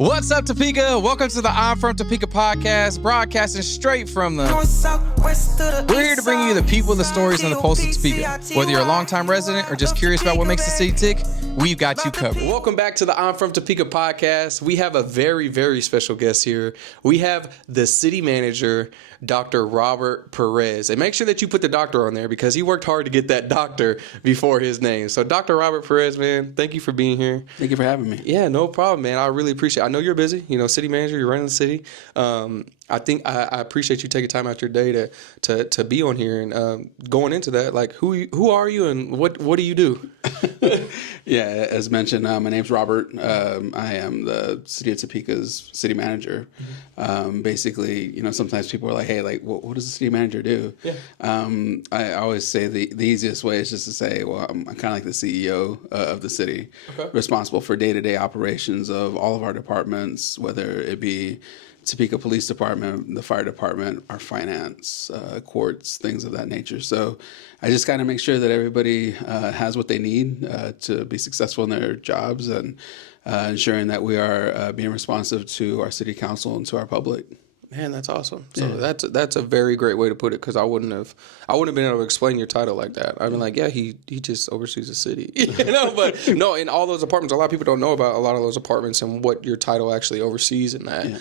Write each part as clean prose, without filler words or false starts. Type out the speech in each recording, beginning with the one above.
What's up, Topeka? Welcome to the I'm from Topeka podcast, broadcasting straight from the... We're here to bring you the people, the stories, and the pulse of Topeka. Whether you're a longtime resident or just curious about what makes the city tick, we've got you covered. Welcome back to the I'm from Topeka podcast. We have a very, very special guest here. We have the city manager, Dr. Robert Perez. And make sure that you put the doctor on there because he worked hard to get that doctor before his name. So Dr. Robert Perez, man, thank you for being here. Thank you for having me. Yeah, no problem, man. I really appreciate it. I know you're busy, city manager, you're running the city. I think I appreciate you taking time out your day to be on here and going into that. Like, who are you and what do you do? Yeah, as mentioned, my name's Robert. I am the city of Topeka's city manager. Basically, sometimes people are like, "Hey, like, what does the city manager do?" Yeah. I always say the easiest way is just to say, "Well, I'm kind of like the CEO of the city, responsible for day-to-day operations of all of our departments, whether it be Topeka Police Department, the fire department, our finance, courts, things of that nature." So I just kind of make sure that everybody has what they need to be successful in their jobs and ensuring that we are being responsive to our city council and to our public. Man, that's awesome. So that's a very great way to put it because I wouldn't have been able to explain your title like that. I'd been like, yeah, he just oversees the city, But no, in all those apartments, a lot of people don't know about a lot of those apartments and what your title actually oversees in that. Yeah.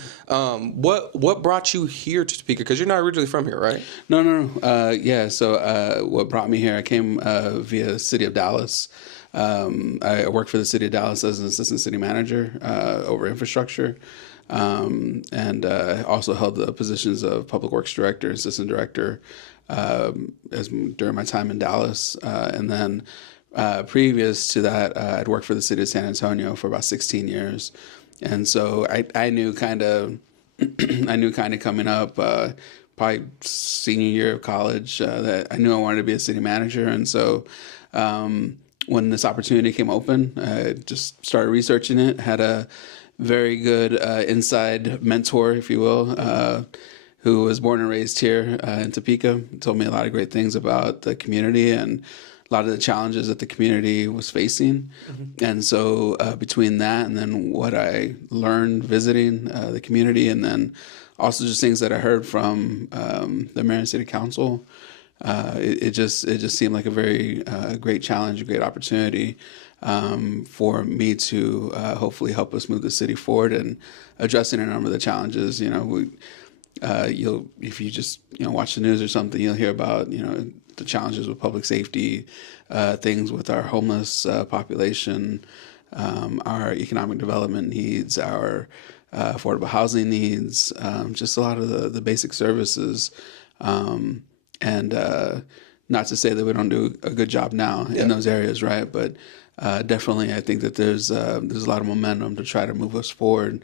What brought you here to Topeka? Because you're not originally from here, right? No. So what brought me here? I came via the city of Dallas. I worked for the city of Dallas as an assistant city manager over infrastructure. And also held the positions of public works director, assistant director, during my time in Dallas. And then previous to that, I'd worked for the city of San Antonio for about 16 years. And so I knew kind of coming up, probably senior year of college, that I knew I wanted to be a city manager. And so when this opportunity came open, I just started researching it, had a very good inside mentor, if you will, who was born and raised here in Topeka. Told me a lot of great things about the community and a lot of the challenges that the community was facing. Mm-hmm. And so between that and then what I learned visiting the community and then also just things that I heard from the Mayor and City Council, it just seemed like a very great challenge, a great opportunity for me to hopefully help us move the city forward and addressing a number of the challenges. If you just watch the news or something, you'll hear about the challenges with public safety, things with our homeless population, our economic development needs, our affordable housing needs, just a lot of the basic services. And not to say that we don't do a good job now in those areas, right? But definitely, I think that there's a lot of momentum to try to move us forward,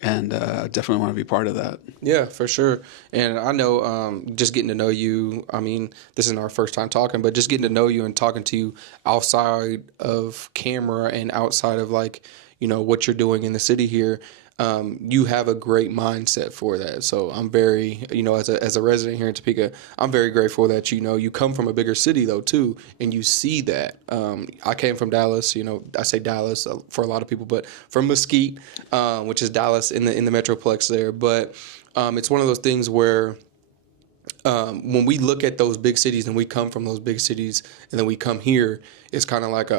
and definitely want to be part of that. Yeah, for sure. And I know just getting to know you, I mean, this isn't our first time talking, but just getting to know you and talking to you outside of camera and outside of what you're doing in the city here, you have a great mindset for that. So I'm very, as a resident here in Topeka, I'm very grateful that, you come from a bigger city though too, and you see that. I came from Dallas, I say Dallas for a lot of people, but from Mesquite, which is Dallas in the Metroplex there. But it's one of those things where when we look at those big cities and we come from those big cities and then we come here, it's kind of like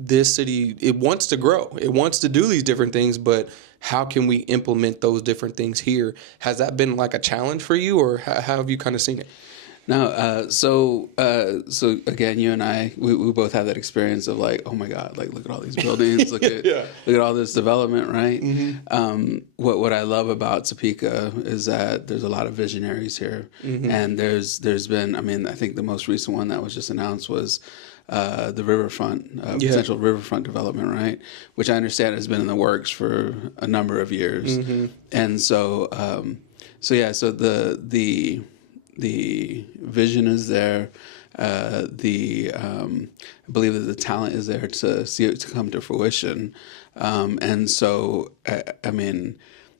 this city, it wants to grow. It wants to do these different things, but how can we implement those different things here? Has that been like a challenge for you, or how have you kind of seen it? No, so again, you and I, we both have that experience of like, oh my God, like look at all these buildings, look at all this development, right? Mm-hmm. What I love about Topeka is that there's a lot of visionaries here, mm-hmm. and there's been, I think the most recent one that was just announced was the riverfront, potential riverfront development, right? Which I understand has been in the works for a number of years, mm-hmm. and so the vision is there. I believe that the talent is there to see it to come to fruition, and so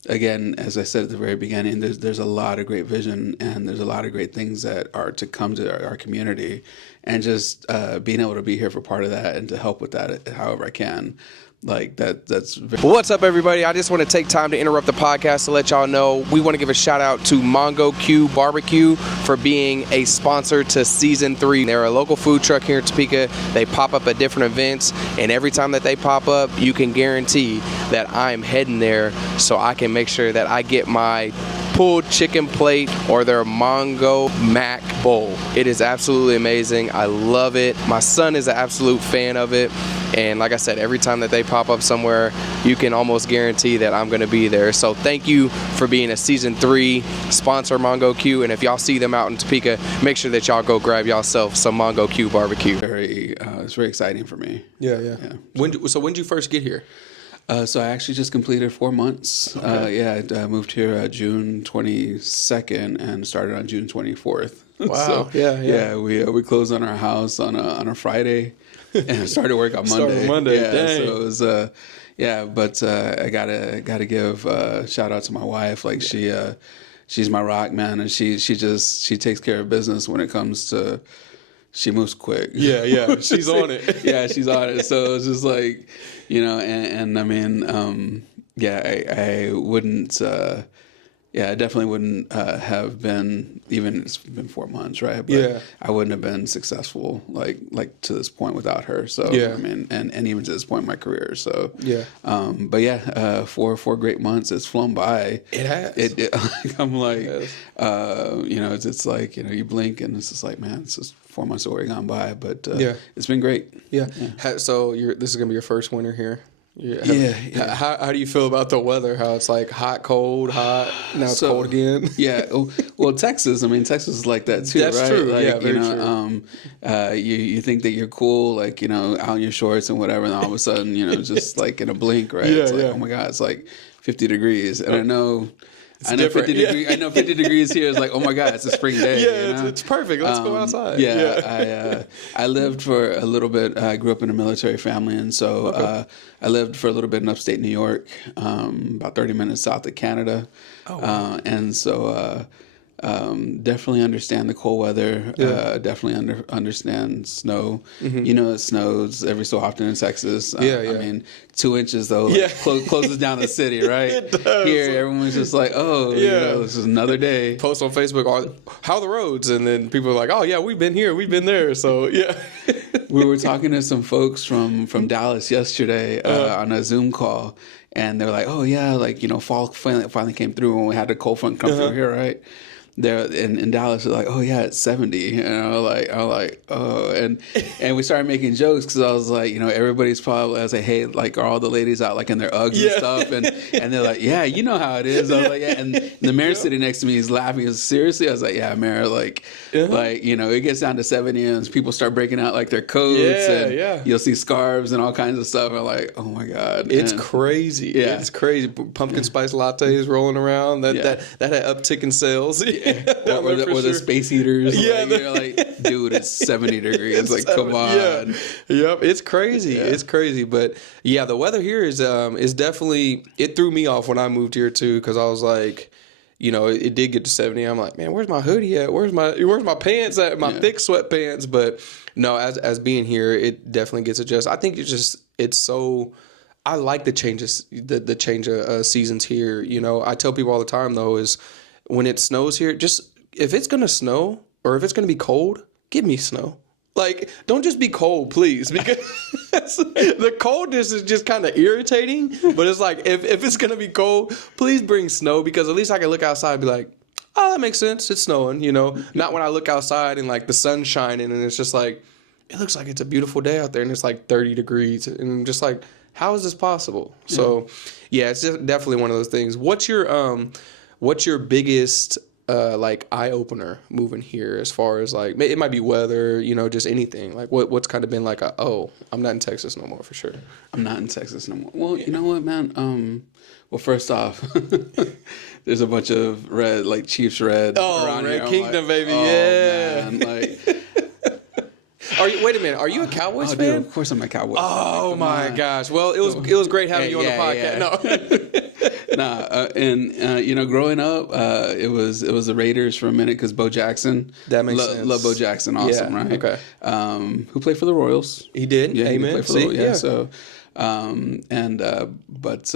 again, as I said at the very beginning, there's a lot of great vision and there's a lot of great things that are to come to our community, and just being able to be here for part of that and to help with that however I can. like that's very. What's up, everybody? I just want to take time to interrupt the podcast to let y'all know we want to give a shout out to Mongo Q Barbecue for being a sponsor to Season 3. They're a local food truck here in Topeka. They pop up at different events, and every time that they pop up, you can guarantee that I'm heading there so I can make sure that I get my pulled chicken plate or their Mongo Mac bowl. It is absolutely amazing. I love it. My son is an absolute fan of it. And like I said, every time that they pop up somewhere, you can almost guarantee that I'm going to be there. So thank you for being a Season 3 sponsor, Mongo Q. And if y'all see them out in Topeka, make sure that y'all go grab yourself some Mongo Q barbecue. It's very exciting for me. Yeah. When did you first get here? So I actually just completed 4 months. Okay. I moved here June 22nd and started on June 24th. Wow. So, yeah. We closed on our house on a Friday and started work on Monday. Yeah. Dang. So it was but I gotta give shout out to my wife. Like she's my rock, man, and she takes care of business when it comes to. She moves quick. Yeah. She's on it. Yeah, she's on it. So it's just like, and I mean, I wouldn't, I definitely wouldn't have been, even it's been 4 months, right? But I wouldn't have been successful like to this point without her. So, I mean, and even to this point in my career. So, but 4 great months. It's flown by. It has. I'm like, it's like, you blink and it's just like, man, it's just 4 months already gone by, but it's been great. Yeah. So this is gonna be your first winter here. Yeah. How do you feel about the weather? How it's like hot, cold, hot. Now it's cold again. Yeah. Well, Texas. I mean, Texas is like that too, That's right? true. Like, yeah, very true. You think that you're cool, like out in your shorts and whatever, and all of a sudden, just like in a blink, right? It's like, oh my God, it's like 50 degrees, and I know. I know 50 degrees. I know 50 degrees here is like, oh my God, it's a spring day. Yeah, it's perfect. Let's go outside. I lived for a little bit. I grew up in a military family, and so I lived for a little bit in upstate New York, about 30 minutes south of Canada. Oh, wow. And so definitely understand the cold weather. Definitely understand snow. Mm-hmm. It snows every so often in Texas. I mean, 2 inches though, closes down the city, right? It does. Here, everyone's just like, this is another day. Post on Facebook, how are the roads? And then people are like, oh yeah, we've been here, we've been there. So yeah. We were talking to some folks from Dallas yesterday on a Zoom call, and they're like, oh yeah, like fall finally came through when we had the cold front come through here, right? There in Dallas, they're like, oh yeah, it's 70, and I'm like, oh, and we started making jokes because I was like, everybody's probably, I was like, hey, like, are all the ladies out like in their Uggs and stuff, and they're like, yeah, you know how it is. I was like, yeah, and the mayor sitting next to me is laughing. He was, seriously? I was like, yeah, mayor, like it gets down to 70 and people start breaking out like their coats, and you'll see scarves and all kinds of stuff. I'm like, oh my God, it's crazy. Yeah, it's crazy. Pumpkin spice lattes rolling around. That had uptick in sales. Or the space heaters. Yeah, you're like, dude, it's 70 degrees. It's like, come on. Yep, it's crazy. Yeah. It's crazy. But yeah, the weather here is definitely, it threw me off when I moved here too, because I was like, it did get to 70. I'm like, man, where's my hoodie at? Where's my pants at? My thick sweatpants. But no, as being here, it definitely gets adjusted. I think it's so. I like the changes, the change of seasons here. I tell people all the time though is, when it snows here, just if it's gonna snow or if it's gonna be cold, give me snow. Like, don't just be cold, please, because the coldness is just kind of irritating. But it's like, if it's gonna be cold, please bring snow, because at least I can look outside and be like, oh, that makes sense. It's snowing, Not when I look outside and like the sun's shining and it's just like, it looks like it's a beautiful day out there and it's like 30 degrees and I'm just like, how is this possible? Yeah. So yeah, it's just definitely one of those things. What's your biggest like eye opener moving here, as far as like, it might be weather, just anything, like what's kind of been like I'm not in Texas no more for sure. I'm not in Texas no more. Well, you know what, man? Well, first off, there's a bunch of red, like Chiefs red. Oh, Red here. Kingdom, like, baby, yeah. Man, like. Wait a minute. Are you a Cowboys fan? Dude, of course I'm a Cowboys fan. Oh my gosh. Well, it was great having you on the podcast. No. Growing up, it was the Raiders for a minute because Bo Jackson. That makes sense. Love Bo Jackson. Awesome, right? Okay. Who played for the Royals? He did. Yeah, Amen. He played for the Royals. Yeah. So. But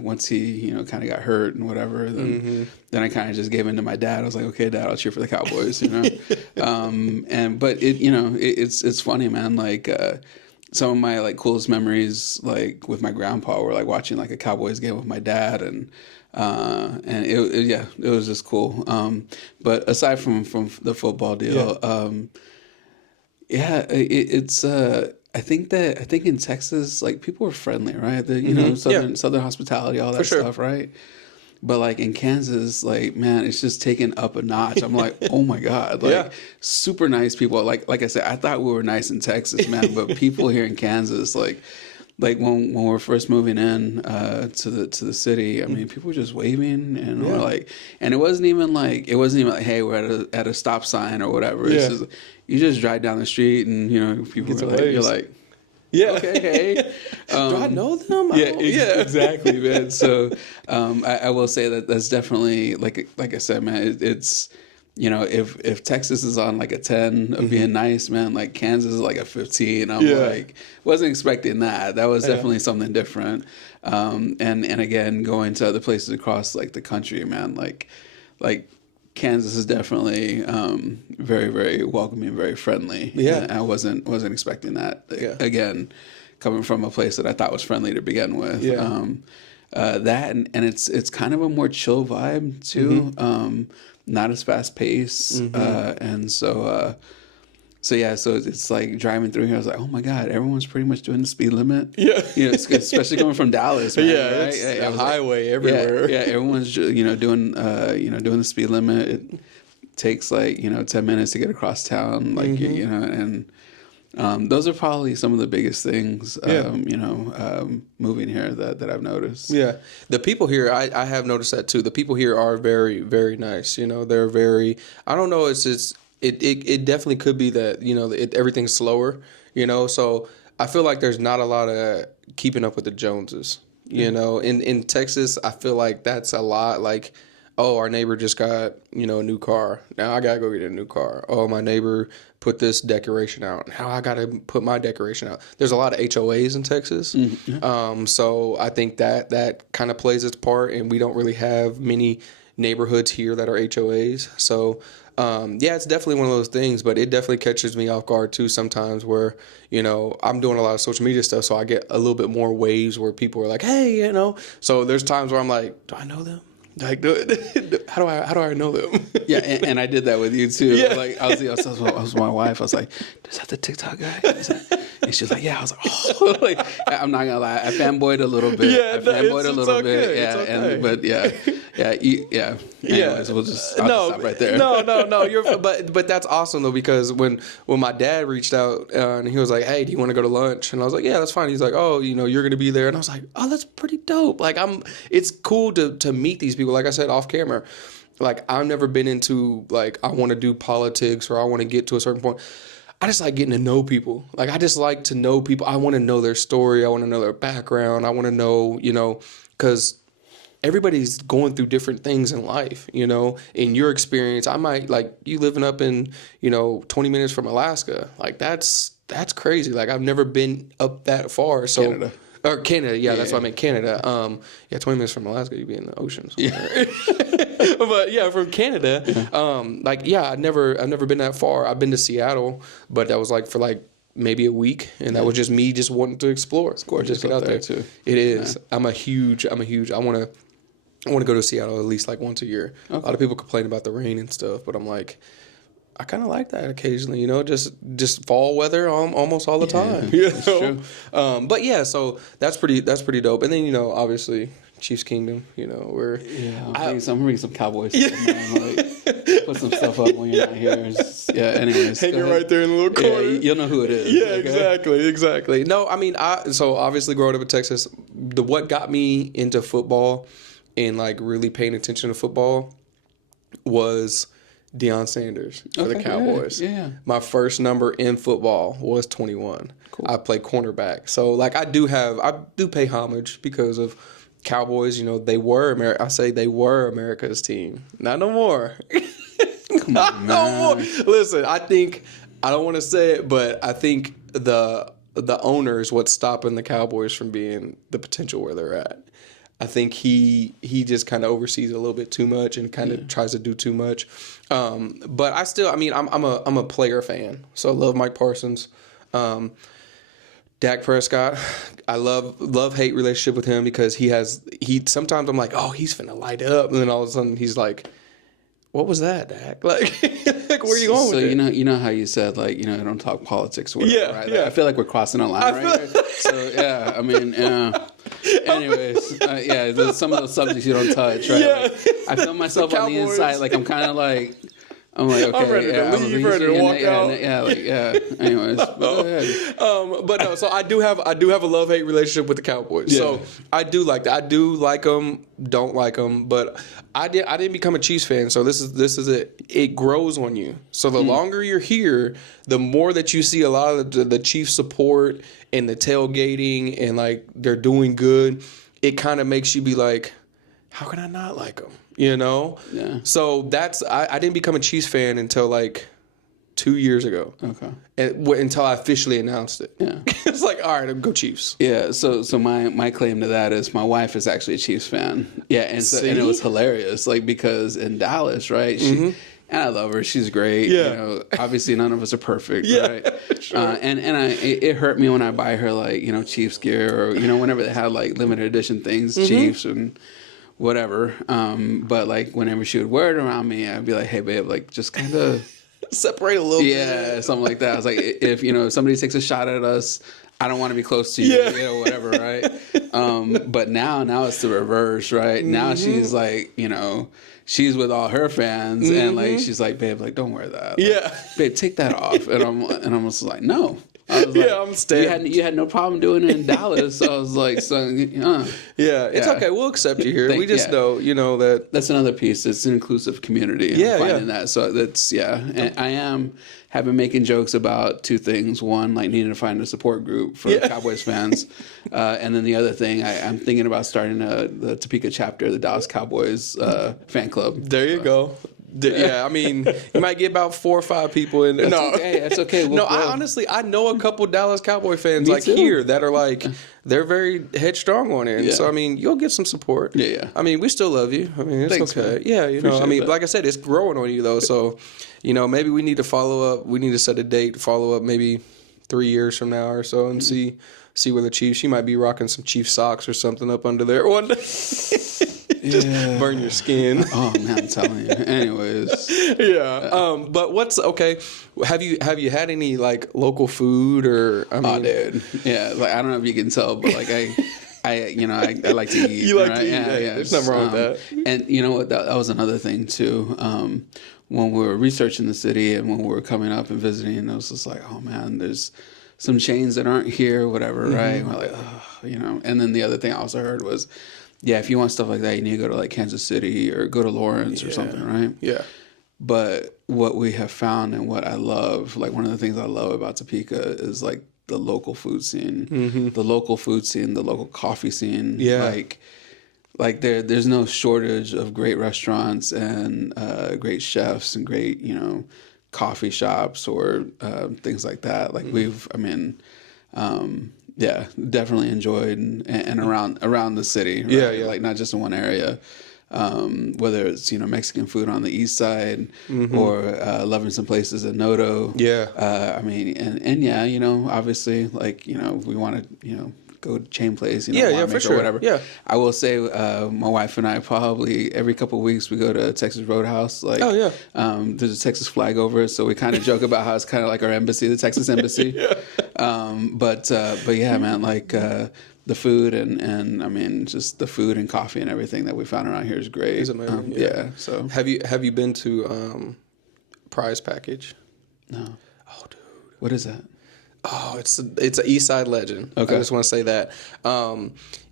once he, you know, kind of got hurt and whatever, then I kind of just gave in to my dad. I was like, okay, Dad, I'll cheer for the Cowboys, you know. But it, you know, it's funny, man. Like some of my like coolest memories, like with my grandpa, were like watching like a Cowboys game with my dad, and it was just cool. But aside from the football deal, it's I think in Texas, like, people are friendly, right? You know, southern hospitality, all that stuff, right? But like in Kansas, like, man, it's just taken up a notch. I'm like, oh my God, like super nice people. Like I said, I thought we were nice in Texas, man, but people here in Kansas, like when we're first moving in to the city, I mean, people were just waving, and we're like, and it wasn't even like, hey, we're at a stop sign or whatever. It's just, you just drive down the street, and you know, people are like, you're like, okay, hey. Do I know them? Exactly, man. So I will say that that's definitely, like I said, man, it's, you know, if Texas is on like a 10 of being nice, man, like Kansas is like a 15. I'm like, wasn't expecting that. That was definitely something different. And again, going to other places across like the country, man, like Kansas is definitely very, very welcoming, very friendly. Yeah, and I wasn't expecting that. Again, coming from a place that I thought was friendly to begin with. That and it's kind of a more chill vibe too. Not as fast paced, and so it's like driving through here. I was like, oh my God, everyone's pretty much doing the speed limit. You know, especially coming from Dallas. Man, right? It's a highway everywhere. Everyone's doing the speed limit. It takes like 10 minutes to get across town, like and those are probably some of the biggest things moving here that I've noticed. The people here, I have noticed that too. The people here are very, very nice. You know, they're very, I don't know, it's just, it definitely could be that, you know, everything's slower, you know, so I feel like there's not a lot of keeping up with the Joneses. You know, in Texas, I feel like that's a lot. Like, oh, our neighbor just got, you know, a new car. Now I got to go get a new car. Oh, my neighbor put this decoration out. Now I got to put my decoration out. There's a lot of HOAs in Texas. So I think that kind of plays its part, and we don't really have many neighborhoods here that are HOAs. So, it's definitely one of those things, but it definitely catches me off guard too sometimes where, you know, I'm doing a lot of social media stuff, so I get a little bit more waves where people are like, hey, you know. So there's times where I'm like, do I know them? Like, how do I know them? And I did that with you too. Like, I was with my wife. I was like, "Is that the TikTok guy?" And she's like, "Yeah." I was like, "Oh," like, I'm not gonna lie, I fanboyed a little bit. Anyways, I'll just stop right there. No. But that's awesome though, because when my dad reached out and he was like, "Hey, do you want to go to lunch?" And I was like, "Yeah, that's fine." He's like, "Oh, you know, you're gonna be there," and I was like, "Oh, that's pretty dope." Like, it's cool to meet these people. Like I said off camera, like, I've never been into like, I want to do politics or I want to get to a certain point. I just like getting to know people. Like, I just like to know people. I want to know their story. I want to know their background. I want to know, you know, because everybody's going through different things in life, you know. In your experience, I might, like, you living up in, you know, 20 minutes from Alaska. Like, that's crazy. Like, I've never been up that far. So Canada, that's what I meant, Canada. 20 minutes from Alaska, you'd be in the ocean somewhere. But from Canada, I've never been that far. I've been to Seattle, but that was like for like maybe a week, and that was just me just wanting to explore. It's gorgeous, just get out there too. It is. Yeah. I want to go to Seattle at least like once a year. Okay. A lot of people complain about the rain and stuff, but I'm like, I kind of like that occasionally, you know, just fall weather almost all the time. That's true. So that's pretty dope. And then, you know, obviously Chiefs Kingdom, you know, I'm bringing some Cowboys stuff, man. Like, put some stuff up when you're not here. Anyways, hanging right there in the little corner. You'll know who it is. Exactly. No, I mean, so obviously growing up in Texas, what got me into football and like really paying attention to football was Deion Sanders for the Cowboys. Yeah. My first number in football was 21. Cool. I play cornerback. So like I do pay homage because of Cowboys. You know, they were America's team. Not no more. Not no more. Listen, I don't want to say it, but I think the the owner is what's stopping the Cowboys from being the potential where they're at. I think he just kind of oversees a little bit too much and kind of tries to do too much. But I still, I mean, I'm a player fan, so I love Mike Parsons. Dak Prescott, I love hate relationship with him because he sometimes I'm like, oh, he's finna light up, and then all of a sudden he's like, what was that, Dak? Like, like where are you going with it? So you know how you said, like, don't talk politics, whatever, right? Like, I feel like we're crossing a line right here. So yeah, I mean, anyways, some of those subjects you don't touch, right? Yeah. Like, I feel myself on the inside, like I'm kind of like. I'm like, okay, I'm ready to leave, ready to walk out. Anyways, go ahead. But no, so I do have a love-hate relationship with the Cowboys. Yeah. So I do like that. I do like them, don't like them, but I didn't become a Chiefs fan. So this is it. It grows on you. So the longer you're here, the more that you see a lot of the Chiefs support and the tailgating and like they're doing good. It kind of makes you be like, how can I not like them? Yeah. So I didn't become a Chiefs fan until like 2 years ago. Okay. Until I officially announced it. Yeah. It's like, all right, I'll go Chiefs. Yeah. So my claim to that is my wife is actually a Chiefs fan. Yeah. And it was hilarious, like, because in Dallas, right? And I love her. She's great. Yeah. Obviously none of us are perfect, right? Sure. It hurt me when I buy her like, Chiefs gear or, whenever they had like limited edition things, Chiefs and whatever. But like whenever she would wear it around me, I'd be like, hey babe, like just kind of separate a little bit. Yeah, something like that. I was like, if somebody takes a shot at us, I don't want to be close to you, whatever, right? But now it's the reverse, right? Now she's like, she's with all her fans and like she's like, babe, like don't wear that. Like, babe, take that off. And I'm just like, no. I was like, I'm staying. You had no problem doing it in Dallas. So I was like, it's okay. We'll accept you here. We just know, that that's another piece. It's an inclusive community. Finding that. So that's And I have been making jokes about two things. One, like needing to find a support group for Cowboys fans, and then the other thing, I'm thinking about starting the Topeka chapter of the Dallas Cowboys fan club. There you go. Yeah, I mean, you might get about 4 or 5 people in there. That's okay. I know a couple Dallas Cowboy fans too. here that are like, they're very headstrong on it. And so, I mean, you'll get some support. Yeah. I mean, we still love you. I mean, it's Thanks, okay. Man. Yeah, Appreciate I mean, that. like I said, it's growing on you though. So, maybe we need to follow up. We need to set a date, follow up maybe 3 years from now or so and see where the Chiefs, she might be rocking some Chiefs socks or something up under there one day. Just burn your skin. Oh man, I'm telling you. Anyways. Yeah. But what's okay? Have you had any like local food or? I mean, dude. Yeah. Like I don't know if you can tell, but like I like to eat. You like right? to eat. Yeah. There's nothing wrong with that. And you know what? That was another thing too. When we were researching the city and when we were coming up and visiting, it was just like, oh man, there's some chains that aren't here, whatever, right? And we're like, oh, And then the other thing I also heard was, if you want stuff like that, you need to go to like Kansas City or go to Lawrence or something, right? Yeah. But what we have found and what I love, like one of the things I love about Topeka is like the local food scene, the local coffee scene. Yeah. Like there's no shortage of great restaurants and great chefs and great, coffee shops or things like that. Like definitely enjoyed and around the city. Right? Yeah. Like not just in one area. Whether it's Mexican food on the east side or loving some places in Noto. Yeah. Obviously like we want to go to chain place. For sure. Or whatever. Yeah. I will say my wife and I probably every couple of weeks we go to Texas Roadhouse. Like there's a Texas flag over it, so we kind of joke about how it's kind of like our embassy, the Texas embassy. But yeah, man, like. The food and I mean just the food and coffee and everything that we found around here is great. It's amazing. So have you been to Prize Package? No. Oh, dude. What is that? Oh, it's an East Side legend. Okay. I just want to say that.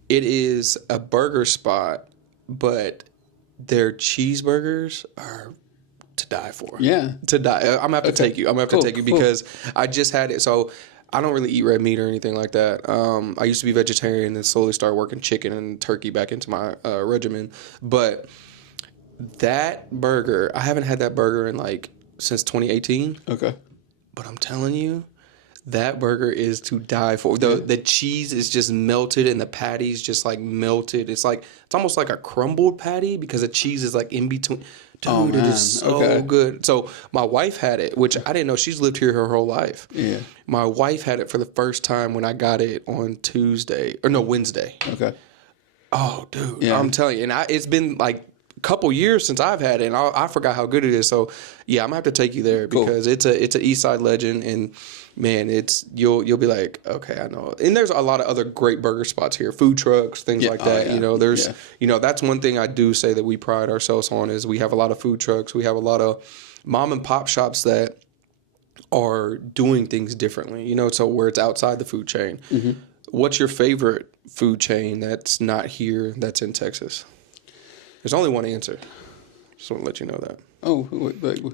It is a burger spot, but their cheeseburgers are to die for. Yeah. To die. I'm gonna have to take you. I'm gonna have to take you because I just had it. So I don't really eat red meat or anything like that. I used to be vegetarian and then slowly started working chicken and turkey back into my regimen. But that burger, I haven't had that burger in like since 2018. Okay. But I'm telling you, That burger is to die for. The cheese is just melted and the patty's just like melted. It's almost like a crumbled patty because the cheese is like in between. Dude, Oh, it man. is so Okay. good. So my wife had it, which I didn't know. She's lived here her whole life. Yeah. My wife had it for the first time when I got it on Wednesday. Okay. Oh, dude, Yeah. I'm telling you, and it's been like a couple years since I've had it, and I forgot how good it is. So, yeah, I'm gonna have to take you there because it's a East Side legend, and man, you'll be like, okay, I know. And there's a lot of other great burger spots here, food trucks, things like that. yeah. You know, that's one thing I do say that we pride ourselves on is we have a lot of food trucks, we have a lot of mom and pop shops that are doing things differently. You know, so where it's outside the food chain. Mm-hmm. What's your favorite food chain that's not here that's in Texas? There's only one answer. Just want to let you know that. Oh,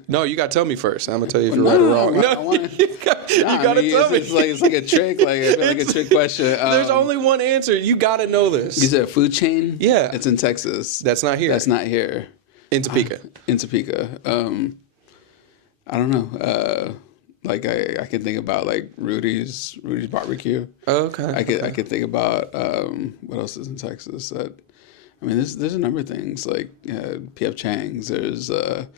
No, you got to tell me first. I'm going to tell you if you're right or wrong. No, you got to tell me. It's like a trick, like a trick question. There's only one answer. You got to know this. You said a food chain? Yeah. It's in Texas. That's not here. That's not here. In Topeka. In Topeka. I don't know. Like I can think about like Rudy's barbecue. Oh, okay. I could think about what else is in Texas that I mean there's a number of things like P.F. Chang's. There's I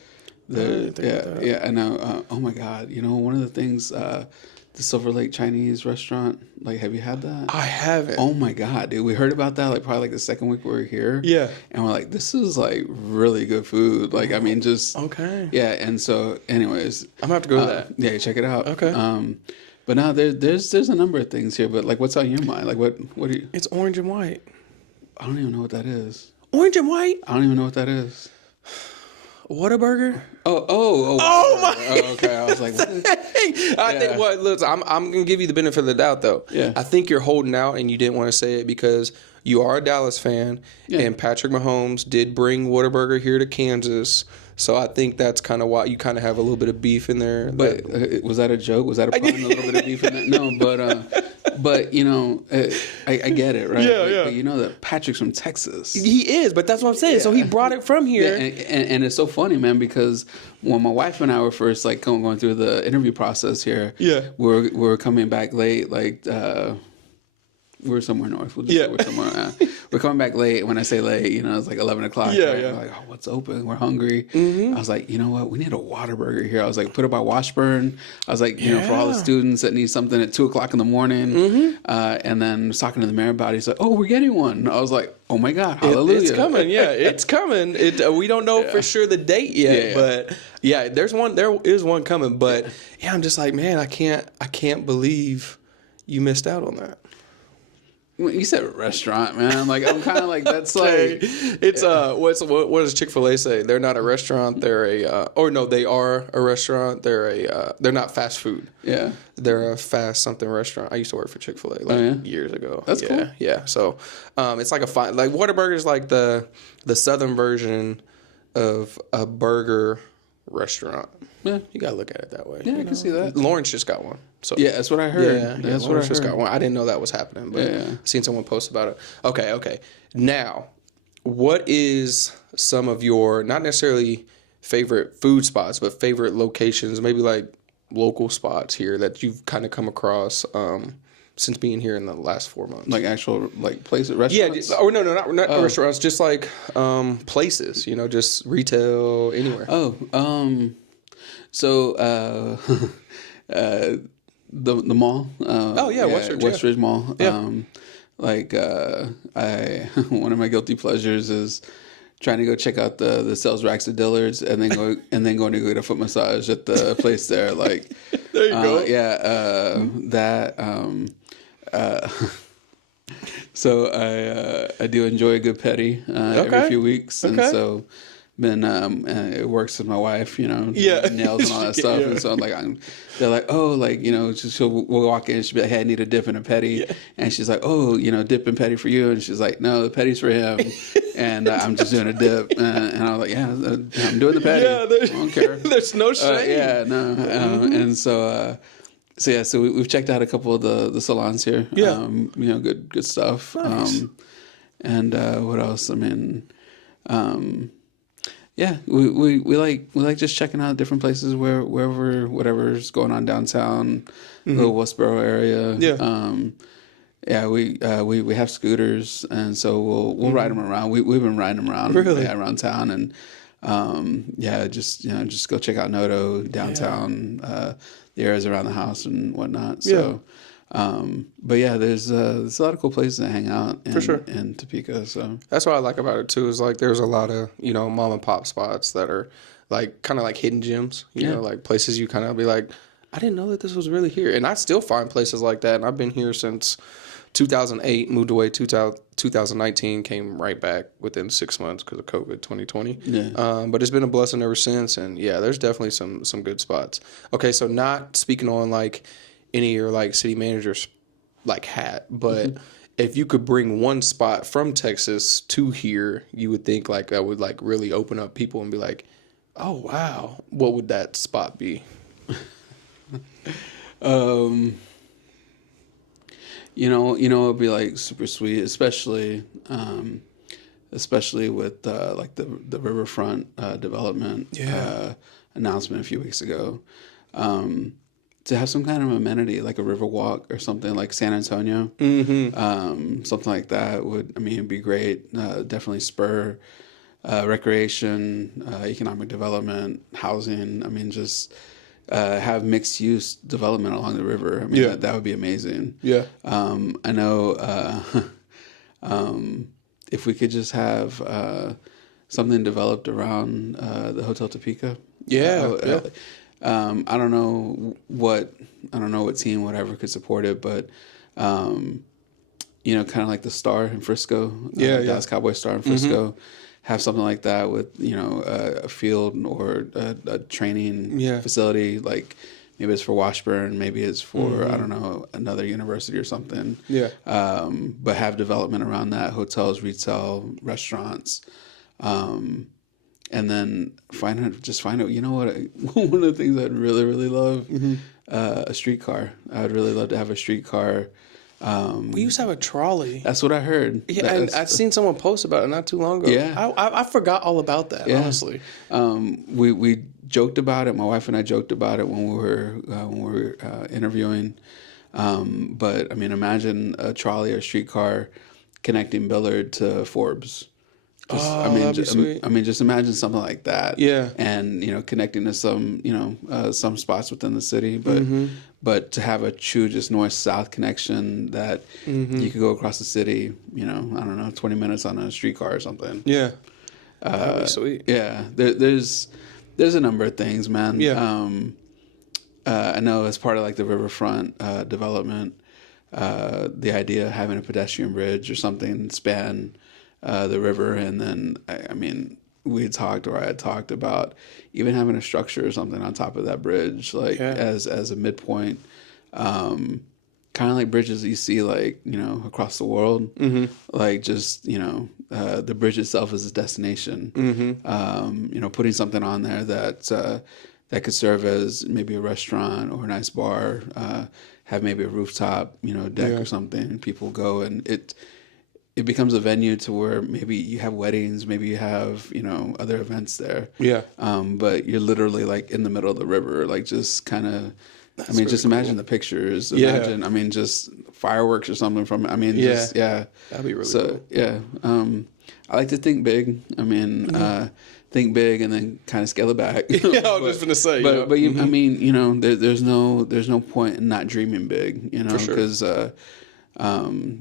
know. Oh my God! You know, one of the things the Silver Lake Chinese restaurant. Like, have you had that? I haven't. Oh my God, dude! We heard about that like probably like the second week we were here. Yeah. And we're like, this is like really good food. Like, I mean, just okay. Yeah. And so, anyways, I'm gonna have to go to that. Yeah, check it out. Okay. But now there's a number of things here. But like, what's on your mind? Like, what do you? It's orange and white. I don't even know what that is. Orange and white. I don't even know what that is. Whataburger? Oh my! Oh, okay, I was like, what is... I think. Well, look, I'm gonna give you the benefit of the doubt, though. Yeah. I think you're holding out, and you didn't want to say it because you are a Dallas fan, Yeah. and Patrick Mahomes did bring Whataburger here to Kansas. So I think that's kind of why you kind of have a little bit of beef in there. But was that a joke? Was that a pun? A little bit of beef in that? No, but you know, I get it, right? Yeah. But you know that Patrick's from Texas. He is, but that's what I'm saying. Yeah. So he brought it from here. Yeah, and it's so funny, man, because when my wife and I were first like going through the interview process here, we were coming back late, like we're somewhere north. We'll just say we're somewhere. We're coming back late. When I say late, you know, it's like 11 o'clock. Yeah, right? yeah. We're like, oh, what's open? We're hungry. Mm-hmm. I was like, you know what? We need a Whataburger here. I was like, put it by Washburn. I was like, you know, for all the students that need something at 2:00 in the morning. Mm-hmm. And then I was talking to the mayor about it. He's like, oh, we're getting one. I was like, oh my God, hallelujah. It's coming. Yeah, it's coming. We don't know for sure the date yet, but yeah, there is one coming. But yeah, I'm just like, man, I can't believe you missed out on that. You said restaurant, man. Like, I'm kind of like, that's like... It's, what does Chick-fil-A say? They're not a restaurant. They're they are a restaurant. They're not fast food. Yeah. They're a fast something restaurant. I used to work for Chick-fil-A years ago. That's cool. Yeah. So, it's like like Whataburger is like the southern version of a burger restaurant. Yeah. You gotta look at it that way. Yeah, I can see that. Lawrence just got one. So yeah, that's what I heard. Yeah, that's what I Lawrence just heard. got one. I didn't know that was happening, but I seen someone post about it. Okay. Now, what is some of your not necessarily favorite food spots, but favorite locations, maybe like local spots here that you've kind of come across since being here in the last 4 months? Like actual like places, restaurants? Yeah. Not restaurants, just like places. You know, just retail anywhere. The mall. Westridge Mall. Yeah. One of my guilty pleasures is trying to go check out the sales racks at Dillard's and then going to go get a foot massage at the place there. Like there you go. So I do enjoy a good petty every few weeks, and so been it works with my wife, you know, nails and all that stuff, and so they're like, oh, like, you know, we'll walk in, she'll be like, hey, I need a dip and a petty, and she's like, oh, you know, dip and petty for you, and she's like, no, the petty's for him, and I'm just doing a dip, and I was like, yeah, I'm doing the petty, I don't care. There's no shame. And so we've checked out a couple of the salons here, you know, good stuff, nice. and what else? I mean, Yeah, we like just checking out different places whatever's going on downtown, the Westboro area. Yeah. Yeah, we have scooters, and so we'll ride them around. We've been riding them around, Really? yeah, around town, and just just go check out Noto downtown, the areas around the house and whatnot. So, but yeah, there's a lot of cool places to hang out in, For sure. in Topeka. So That's what I like about it too. Is like there's a lot of mom and pop spots that are like kind of like hidden gems. You know, like places you kind of be like, I didn't know that this was really here, and I still find places like that. And I've been here since 2008. Moved away 2019. Came right back within 6 months because of COVID 2020. Yeah. But it's been a blessing ever since. And yeah, there's definitely some good spots. Okay, so not speaking on like any of your like city managers like hat, but if you could bring one spot from Texas to here, you would think like that would like really open up people and be like, oh wow, what would that spot be? It'd be like super sweet, especially with like the riverfront development announcement a few weeks ago. To have some kind of amenity like a river walk or something like San Antonio, something like that it'd be great. Definitely spur recreation, economic development, housing. I mean, just have mixed use development along the river. I mean, that would be amazing. Yeah. I know if we could just have something developed around the Hotel Topeka. I don't know what team whatever could support it, but kind of like the Star in Frisco, Dallas Cowboys Star in Frisco, have something like that with a field or a training facility. Like maybe it's for Washburn, maybe it's for I don't know, another university or something. Yeah. But have development around that: hotels, retail, restaurants. And then find out, you know what, one of the things I'd really, really love, a streetcar. I'd really love to have a streetcar. We used to have a trolley. That's what I heard. Yeah, and I'd seen someone post about it not too long ago. Yeah. I forgot all about that, honestly. We joked about it. My wife and I joked about it when we were interviewing. But I mean, imagine a trolley or streetcar connecting Billard to Forbes. Just imagine something like that. Yeah. And connecting to some some spots within the city, but to have a true just north south connection that you could go across the city. I don't know, 20 minutes on a streetcar or something. Yeah. That'd be sweet. Yeah. There's a number of things, man. Yeah. I know as part of like the riverfront development, the idea of having a pedestrian bridge or something span the river, and then I had talked about even having a structure or something on top of that bridge, like as a midpoint, kind of like bridges that you see like across the world, like just the bridge itself is a destination. Putting something on there that could serve as maybe a restaurant or a nice bar, have maybe a rooftop deck or something, and people go, and it becomes a venue to where maybe you have weddings, maybe you have, other events there. Yeah. But you're literally like in the middle of the river, like just kind of, just imagine the pictures. Imagine, just fireworks or something from it. That'd be really cool. Yeah. I like to think big. Think big and then kind of scale it back. I was just gonna say. There's no point in not dreaming big, because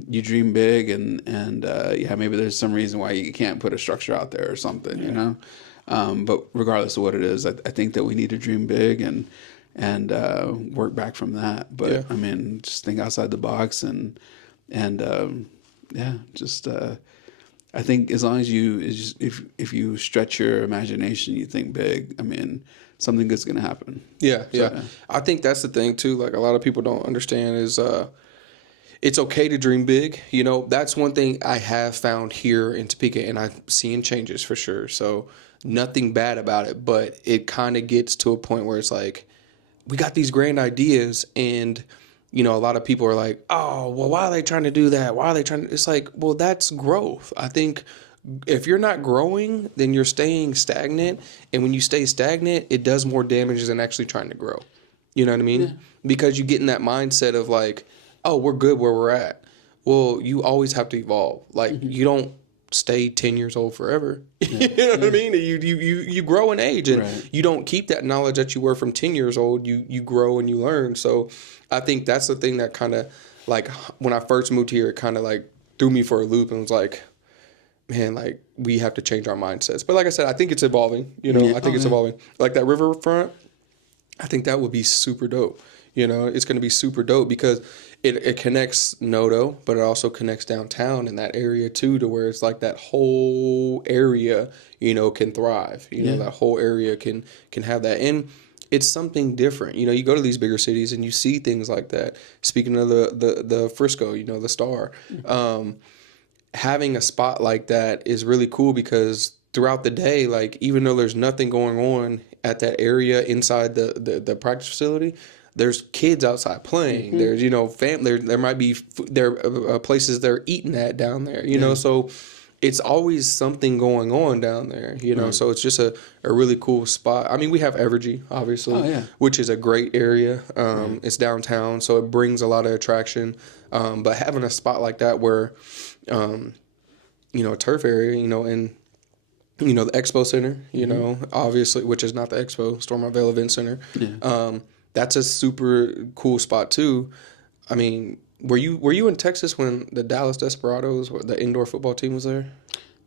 you dream big and maybe there's some reason why you can't put a structure out there or something, but regardless of what it is, I think that we need to dream big and work back from that. But just think outside the box and I think as long as if you stretch your imagination, you think big, something good's gonna happen. Yeah. I think that's the thing too. Like a lot of people don't understand is it's okay to dream big. That's one thing I have found here in Topeka, and I'm seeing changes for sure. So nothing bad about it, but it kind of gets to a point where it's like, we got these grand ideas, and, a lot of people are like, oh, well, why are they trying to do that? Why are they trying to? It's like, well, that's growth. I think if you're not growing, then you're staying stagnant. And when you stay stagnant, it does more damage than actually trying to grow. You know what I mean? Yeah. Because you get in that mindset of like, oh, we're good where we're at. Well, you always have to evolve. Like you don't stay 10 years old forever. You know what I mean? You grow in age, and you don't keep that knowledge that you were from 10 years old. You grow and you learn. So I think that's the thing that kind of like when I first moved here, it kind of like threw me for a loop and was like, man, like we have to change our mindsets. But like I said, I think it's evolving. You know, I think it's evolving. Like that riverfront, I think that would be super dope. You know, it's going to be super dope because it connects Noto, but it also connects downtown in that area too, to where it's like that whole area, you know, can thrive. You know, that whole area can have that. And it's something different. You know, you go to these bigger cities and you see things like that. Speaking of the Frisco, you know, the Star, having a spot like that is really cool because throughout the day, like even though there's nothing going on at that area inside the practice facility, there's kids outside playing. There's, you know, there might be places they're eating at down there, you know, so it's always something going on down there, you know, so it's just a really cool spot. I mean, we have Evergy, obviously, which is a great area. It's downtown, so it brings a lot of attraction. But having a spot like that where, you know, a turf area, you know, and you know, the Expo Center, you know, obviously, which is not the Expo, Stormont-Vail Event Center. That's a super cool spot too. I mean, were you in Texas when the Dallas Desperados, the indoor football team, was there?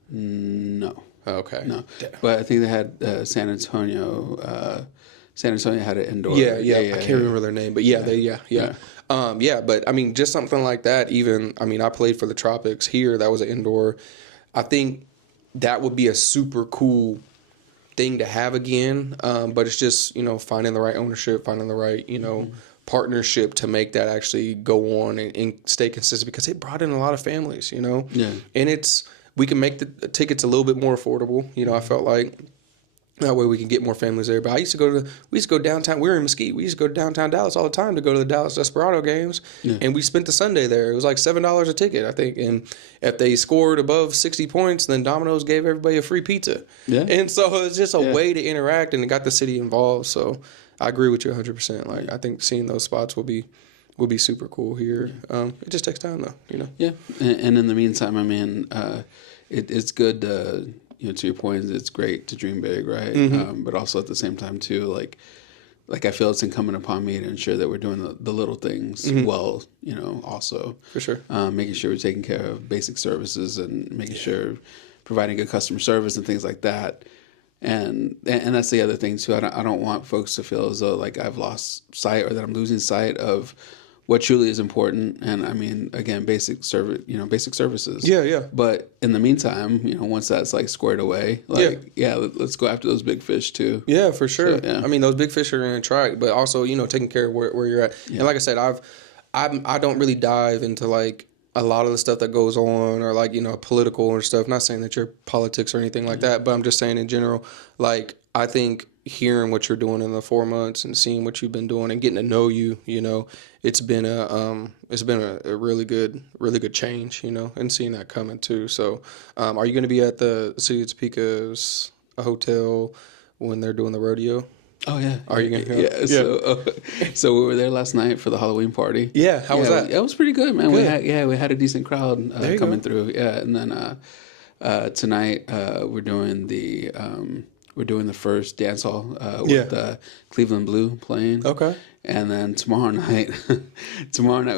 No. Okay. No. But I think they had San Antonio. San Antonio had an indoor. Yeah. I can't remember their name, but yeah. But I mean, just something like that. Even I mean, I played for the Tropics here. That was an indoor. I think that would be a super cool thing to have again, but it's just, you know, finding the right ownership, finding the right, you know, partnership to make that actually go on and stay consistent, because it brought in a lot of families, you know, and we can make the tickets a little bit more affordable, you know. I felt like that way we can get more families there. But we used to go downtown. We were in Mesquite. We used to go to downtown Dallas all the time to go to the Dallas Desperado games. And we spent the Sunday there. It was like $7 a ticket, I think. And if they scored above 60 points, then Domino's gave everybody a free pizza. And so it's just a way to interact, and it got the city involved. So I agree with you 100%. Like, I think seeing those spots will be super cool here. It just takes time, though, you know. Yeah. And in the meantime, I mean, it's good to, you know, to your point, it's great to dream big, right? But also at the same time too, like I feel it's incumbent upon me to ensure that we're doing the little things well, you know, also. For sure. Making sure we're taking care of basic services and making sure providing good customer service and things like that. And that's the other thing too. I don't want folks to feel as though like I've lost sight or that I'm losing sight of what truly is important. And I mean, again, basic services. Yeah. But in the meantime, you know, once that's like squared away, like, let's go after those big fish too. Yeah, for sure. So, I mean, those big fish are going to try, but also, you know, taking care of where you're at. And like I said, I don't really dive into like a lot of the stuff that goes on, or like, you know, political or stuff. Not saying that you're politics or anything like that, but I'm just saying in general, like, I think hearing what you're doing in the 4 months and seeing what you've been doing and getting to know you, you know, it's been a really good change, you know, and seeing that coming too. So, are you going to be at the City of Topeka's hotel when they're doing the rodeo? Oh yeah. Are you gonna? Yeah. So we were there last night for the Halloween party. Yeah. How was that? It was pretty good, man. Good. We had a decent crowd coming through. Yeah, and then tonight we're doing the first dance hall with Cleveland Blue playing. Okay. And then tomorrow night we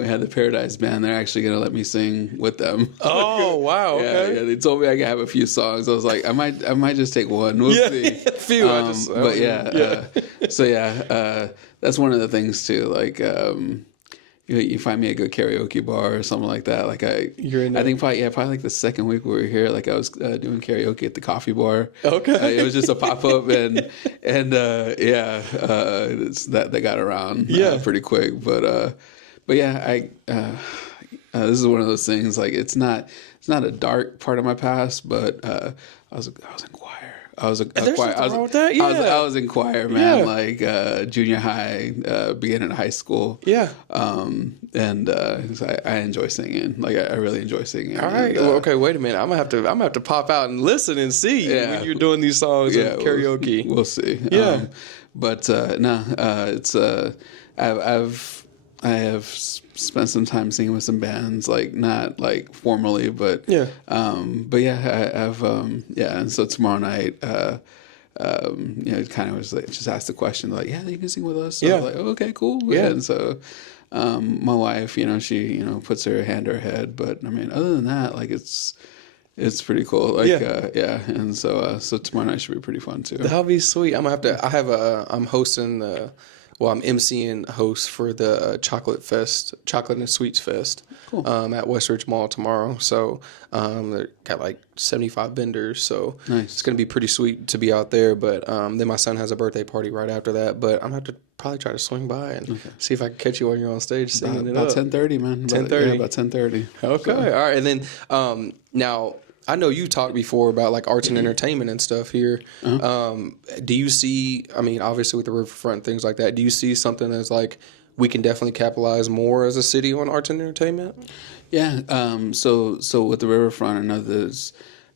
had the Paradise Band. They're actually gonna let me sing with them. Oh wow! Okay. Yeah. They told me I could have a few songs. I was like, I might just take one. We'll see. A few. So that's one of the things too. Like, you find me a good karaoke bar or something like that. Like I think probably like the second week we were here, like I was doing karaoke at the coffee bar. Okay. It was just a pop up and that got around pretty quick. But yeah, this is one of those things, like it's not a dark part of my past, but I was in choir I was a There's choir. nothing wrong with that. Yeah. I was in choir, man. Yeah. Like junior high, beginning of high school. Yeah. And so I enjoy singing. Like I really enjoy singing. All right. And, Well, okay. Wait a minute. I'm gonna have to pop out and listen and see when you're doing these songs and karaoke. We'll see. Yeah. But no, it's I have spent some time singing with some bands, like not like formally, but Yeah. I've yeah. And so tomorrow night, it kind of was like just asked the question, like, yeah, you can sing with us. So Yeah. I'm like, okay, cool. Yeah. And so, my wife, she puts her hand to her head, but I mean, other than that, like it's pretty cool. Like, yeah. And so tomorrow night should be pretty fun too. That'll be sweet. I'm gonna have to. I'm hosting I'm emceeing host for the Chocolate and Sweets Fest, Cool. At Westridge Mall tomorrow. So, they got like 75 vendors. So Nice. it's gonna be pretty sweet to be out there. But then my son has a birthday party right after that. But I'm gonna have to probably try to swing by and see if I can catch you while you're on stage singing About it up. 10:30, man. 10:30. About 10:30. Okay. So, All right. And then now I know you talked before about like arts and entertainment and stuff here. Do you see, I mean, obviously with the riverfront, things like that, do you see something that's like we can definitely capitalize more as a city on arts and entertainment? yeah. So with the riverfront, I know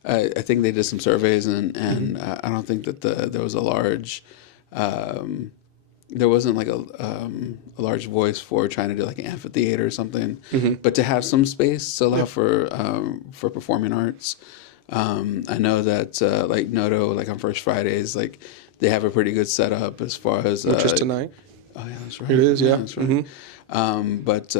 I think they did some surveys, and I don't think that there was a large. There wasn't like a large voice for trying to do like an amphitheater or something, but to have some space to allow for performing arts. I know that like Noto, like on First Fridays, like they have a pretty good setup as far as Which is tonight. Oh yeah, that's right. It is, yeah. That's right. But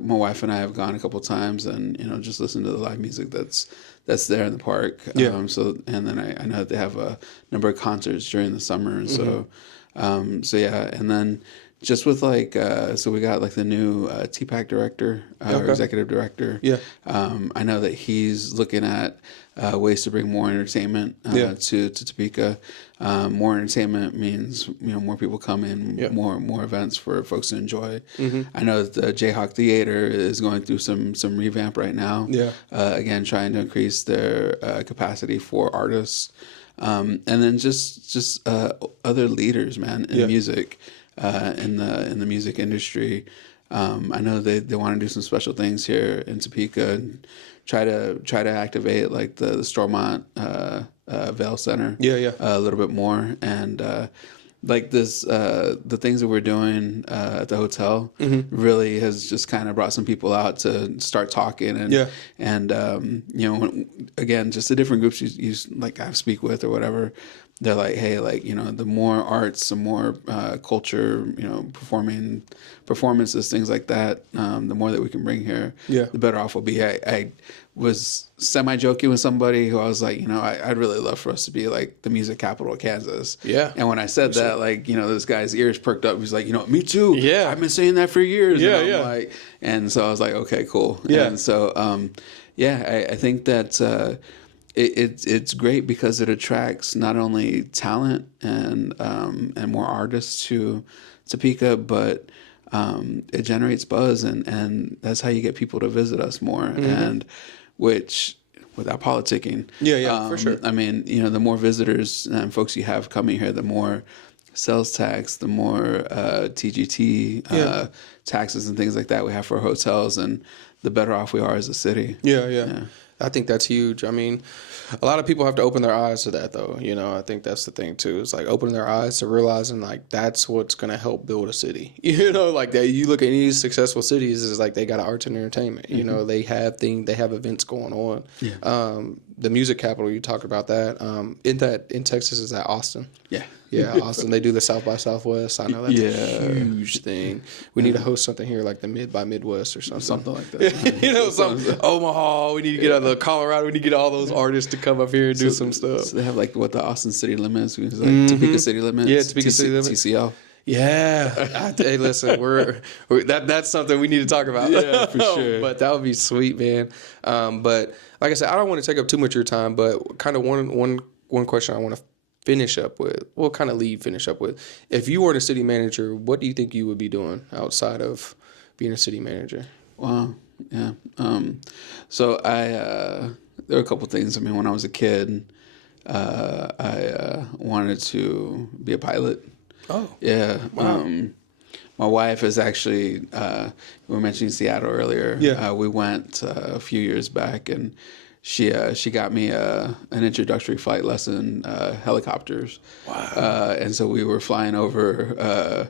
my wife and I have gone a couple times, and just listen to the live music that's there in the park. Yeah. And then I know that they have a number of concerts during the summer, and so yeah. And then just with like so we got like the new TPAC director, executive director. Yeah. I know that he's looking at ways to bring more entertainment to Topeka. More entertainment means more people come in, more events for folks to enjoy. I know that the Jayhawk Theater is going through some revamp right now. Yeah. Again, trying to increase their capacity for artists, and then just other leaders, man, in music, in the music industry. I know they want to do some special things here in Topeka and try to activate like the Stormont Vale Center a little bit more, and like this the things that we're doing at the hotel really has just kind of brought some people out to start talking, and again, just the different groups you like I speak with or whatever. They're like, hey, like, the more arts, the more culture, performances, things like that, the more that we can bring here, the better off we'll be. I was semi-joking with somebody who I was like, I'd really love for us to be like the music capital of Kansas. Yeah. And when I said that, like, this guy's ears perked up. He's like, me too. Yeah. I've been saying that for years. Yeah, and I'm like, and so I was like, okay, cool. Yeah. And so, I think that it's great because it attracts not only talent and more artists to Topeka, but it generates buzz, and that's how you get people to visit us more. And which, without politicking, for sure. I mean, the more visitors and folks you have coming here, the more sales tax, the more TGT taxes and things like that we have for hotels, and the better off we are as a city. Yeah. I think that's huge. I mean, a lot of people have to open their eyes to that, though. I think that's the thing, too. It's like opening their eyes to realizing, like, that's what's going to help build a city. Like that. You look at any successful cities, is like they got arts and entertainment. They have events going on. Yeah. The music capital, you talked about that. In Texas, is that Austin? Yeah. Yeah, Austin. They do the South by Southwest. I know that's a huge thing. We need to host something here like the Mid by Midwest or something. Something like that. Something. Omaha. We need to get out of Colorado. We need to get all those artists to come up here and do some stuff. So they have like what the Austin city limits. Like Topeka city limits. Yeah, Topeka city limits. TCL. Yeah. Hey, listen, that's something we need to talk about. Yeah, for sure. But that would be sweet, man. But like I said, I don't want to take up too much of your time, but kind of one question I want to finish up with. If you were a city manager, what do you think you would be doing outside of being a city manager? Wow. Yeah. So there were a couple things. I mean, when I was a kid, I wanted to be a pilot. Oh, Yeah. wow. My wife is actually, we were mentioning Seattle earlier. Yeah. We went a few years back, and she got me an introductory flight lesson, helicopters. Wow. And so we were flying over.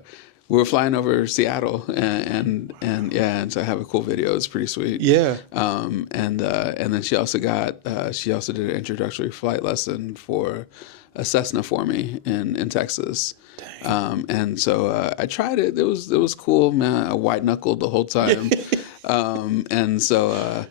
We were flying over Seattle, and yeah, and so I have a cool video. It's pretty sweet. Yeah. And then she also did an introductory flight lesson for a Cessna for me in Texas. And so I tried it. It was cool, man. I white knuckled the whole time. And so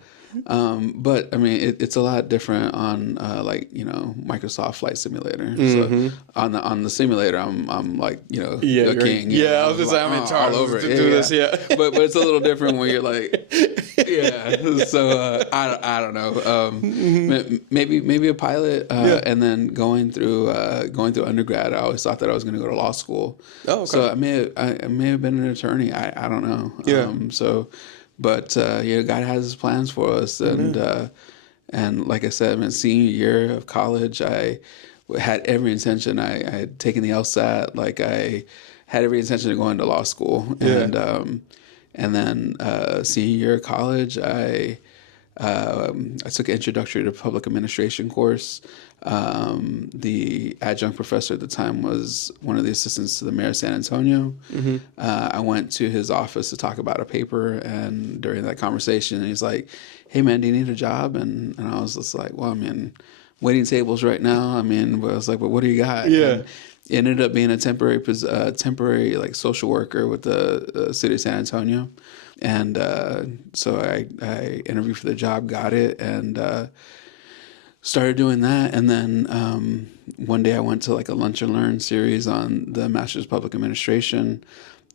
but I mean, it's a lot different on like Microsoft Flight Simulator. So on the simulator, I'm like Yeah, a king. I was just saying, I'm in charge all over to it. do this. Yeah. But it's a little different when you're like, yeah. So I don't know. Maybe a pilot, and then going through undergrad. I always thought that I was going to go to law school. Oh, okay. So I may have been an attorney. I don't know. Yeah. But God has His plans for us, and like I said, my senior year of college, I had every intention. I had taken the LSAT. Like I had every intention of going to law school, and then senior year of college, I took an introductory to public administration course. The adjunct professor at the time was one of the assistants to the mayor of San Antonio. I went to his office to talk about a paper, and during that conversation, he's like, "Hey man, do you need a job?" And I was just like, "Well, I mean, waiting tables right now. I mean," but I was like, "But what do you got?" Yeah. And it ended up being a temporary like social worker with the city of San Antonio. And so I interviewed for the job, got it, and started doing that. And then one day I went to like a Lunch and Learn series on the Master's of Public Administration.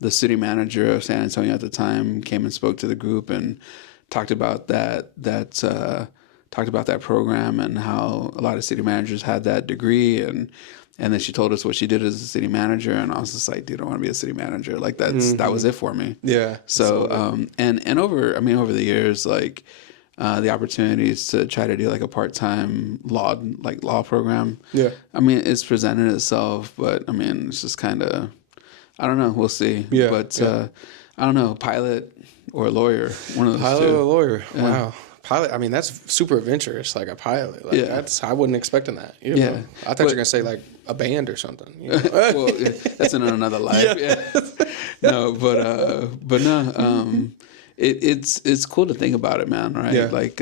The city manager of San Antonio at the time came and spoke to the group and talked about that program and how a lot of city managers had that degree. And then she told us what she did as a city manager, and I was just like, dude, I want to be a city manager. Like that was it for me. Yeah. So and over the years, like the opportunities to try to do like a part-time law program. Yeah. I mean, it's presented itself, but I mean, it's just kind of, I don't know. We'll see. Yeah. But I don't know, pilot or a lawyer, one of those Pilot two. or a lawyer. Yeah. Wow. Pilot. I mean, that's super adventurous. Like a pilot. Like I wasn't expecting that. Yeah. I thought you were gonna say like a band or something. Well, that's in another life. Yeah. No, but no. It's cool to think about it, man. Right? Yeah. Like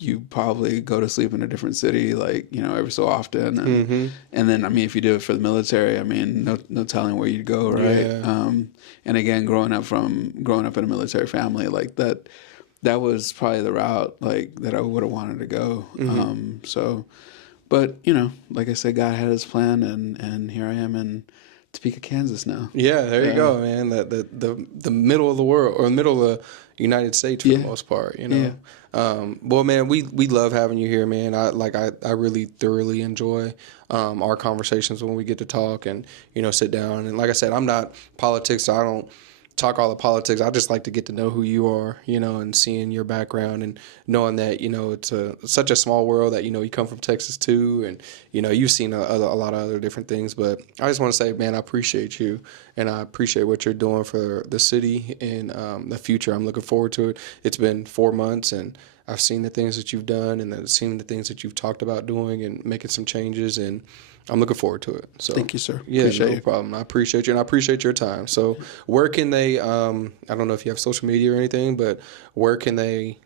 you probably go to sleep in a different city, like every so often, and then I mean, if you do it for the military, I mean, no telling where you'd go, right? Yeah. And again, growing up in a military family, like that was probably the route like that I would have wanted to go. So, but like I said, God had His plan, and here I am in Topeka, Kansas now. Yeah, there you go, man. The middle of the world, or the middle of the United States for the most part, Yeah. Well, man, we love having you here, man. I really thoroughly enjoy our conversations when we get to talk and sit down. And like I said, I'm not politics, so I don't talk all the politics. I just like to get to know who you are, and seeing your background and knowing that it's such a small world that you come from Texas too, and you've seen a lot of other different things. But I just want to say, man, I appreciate you, and I appreciate what you're doing for the city and the future. I'm looking forward to it. It's been 4 months, and I've seen the things that you've done, and I've seen the things that you've talked about doing and making some changes, and I'm looking forward to it. So Thank you, sir. Yeah, Appreciate no you. problem. I appreciate you, and I appreciate your time. So where can they, I don't know if you have social media or anything, but where can they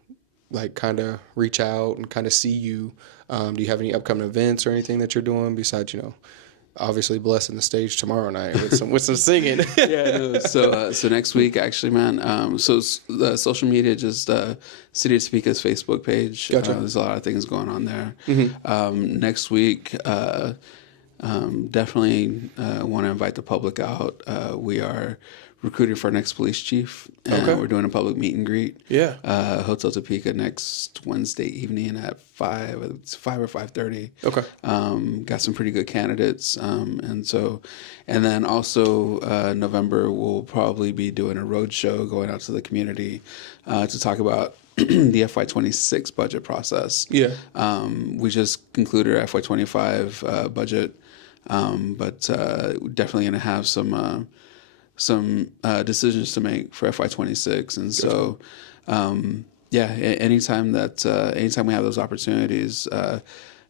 like kind of reach out and kind of see you? Do you have any upcoming events or anything that you're doing besides, obviously blessing the stage tomorrow night with some singing? Yeah. No, so next week, actually, man. So the social media, just City of Topeka's Facebook page. Gotcha. There's a lot of things going on there. Next week, definitely want to invite the public out. We are recruiting for our next police chief. Okay. We're doing a public meet and greet. Yeah. Hotel Topeka next Wednesday evening at 5. It's 5 or 5:30. Okay. Got some pretty good candidates. And then also November we'll probably be doing a road show going out to the community to talk about the FY26 budget process. Yeah. We just concluded our FY25 budget, but definitely going to have some decisions to make for FY26, and so anytime we have those opportunities,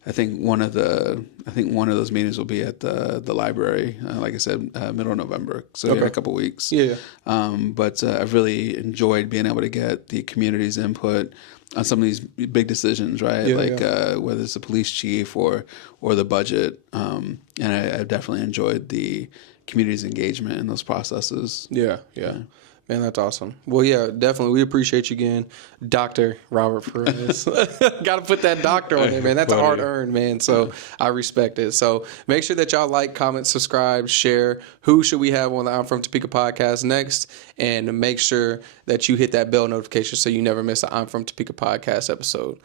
I think one of those meetings will be at the library. Like I said, middle of November, so in a couple weeks. Yeah. But I've really enjoyed being able to get the community's input on some of these big decisions, right? Whether it's the police chief or the budget. And I definitely enjoyed the community's engagement in those processes. Yeah. Man, that's awesome. Well, yeah, definitely. We appreciate you again, Dr. Robert Perez. Got to put that doctor on there, man. That's hard earned, man. So I respect it. So make sure that y'all like, comment, subscribe, share. Who should we have on the I'm from Topeka podcast next? And make sure that you hit that bell notification so you never miss an I'm from Topeka podcast episode.